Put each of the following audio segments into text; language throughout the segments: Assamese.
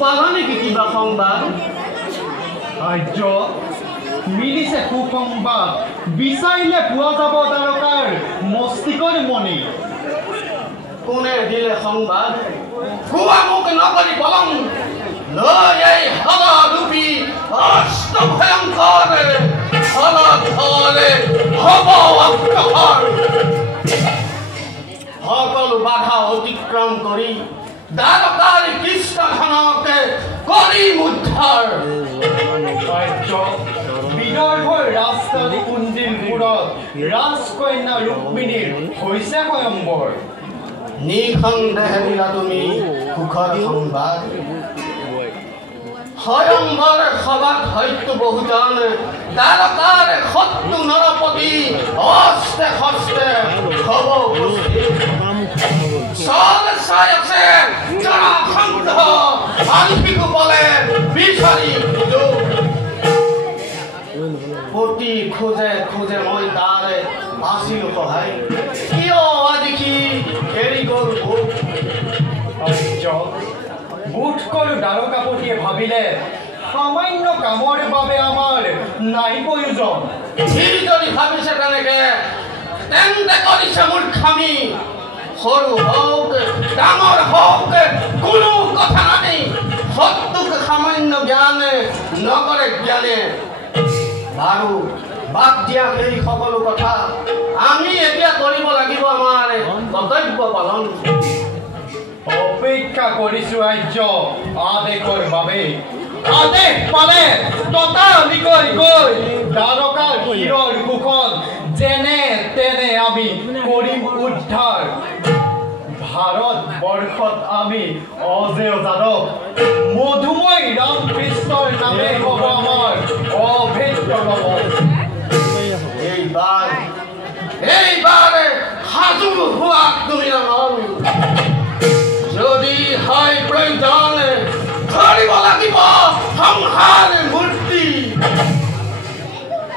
পালা নেকি কিবা সংবাদ? মিলিছে সুসংবাদ বিচাৰিলে পোৱা যাব তাৰকাৰ মস্তিকৰ মণি। কোনে দিলে সংবাদ? কোৱা মোক নকৰি পলম লৈ এই হলৰূপী অষ্ট ভয়ংকৰ হলধৰে হব অগ্ৰসৰ। সকলো বাধা অতিক্ৰম কৰি দ্বাৰকাৰ কৃষ্ণধনকে কৰিম উদ্ধাৰ। বিদৰ্ভৰ ৰাজধানী কুন্দিলপুৰত ৰাজকন্যা ৰুক্মিণীৰ হৈছে স্বয়ম্বৰ। নিঃসন্দেহে দিলা তুমি সুখৰ সংবাদ। স্বয়ম্বৰ সভাত হয়তো বহুজন দ্বাৰকাৰ শত্ৰু নৰপতি অস্তে হস্তে হব উপস্থিত। চল চাই আছে জৰাসন্ধ আলফিকো বলে বিচাৰি প্ৰতি খোজে খোজে মই তাৰে আছিলো সহায়। কিয় আজি কি এৰি গ'ল বোধ কৰো দ্বাৰকাপতিয়ে ভাবিলে সামান্য কামৰ বাবে আমাৰ নাই প্ৰয়োজন। সি যদি ভাবিছে তেনেকে তেন্তে কৰিছে মূৰ্খামি। সৰু হওক ডাঙৰ হওক কোনো কথা নাই। শত্ৰুক সামান্য জ্ঞানে নকৰে জ্ঞানে। বাৰু বাদ দিয়া সেই সকলো কথা। আমি এতিয়া কৰিব লাগিব আমাৰ কৰ্তব্য পালন। অপেক্ষা কৰিছো আৰ্য আদেশৰ বাবে। আদেশ পালে ততালিকৈ গৈ দ্বাৰকাৰ শিৰৰ কুখন যেনে তেনে আমি কৰিম উদ্ধাৰ। ভাৰতবৰ্ষত আমি অজেয় যাদৱ মধুময় ৰামকৃষ্ণৰ নামে হ'ব আমাৰ অভেদ্য নৱ। এইবাৰ সাজু হোৱা তুমি নাম। যদি হয় প্ৰয়োজন ধৰিব লাগিব সংসাৰ মূৰ্তি।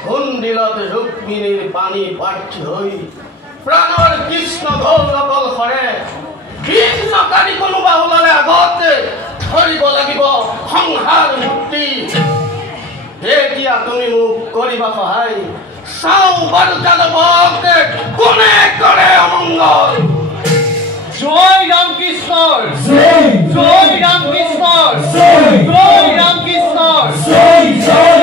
কুন্দিলত ৰুক্মিণীৰ পানী প্ৰাৰ্থী হৈ প্ৰাণৰ কৃষ্ণ গৌৰকল সৰে। কৃষ্ণকাৰী কোনোবা ওলালে আগতে ধৰিব লাগিব সংসাৰ মূৰ্তি। এতিয়া তুমি মোক কৰিবা সহায়। চাওঁ বাৰু যাদৱক কোনে কৰে অমংগল। জয় ৰামকৃষ্ণৰ জয় ৰামকৃষ্ণৰ জয় ৰামকৃষ্ণৰ জয় জয়।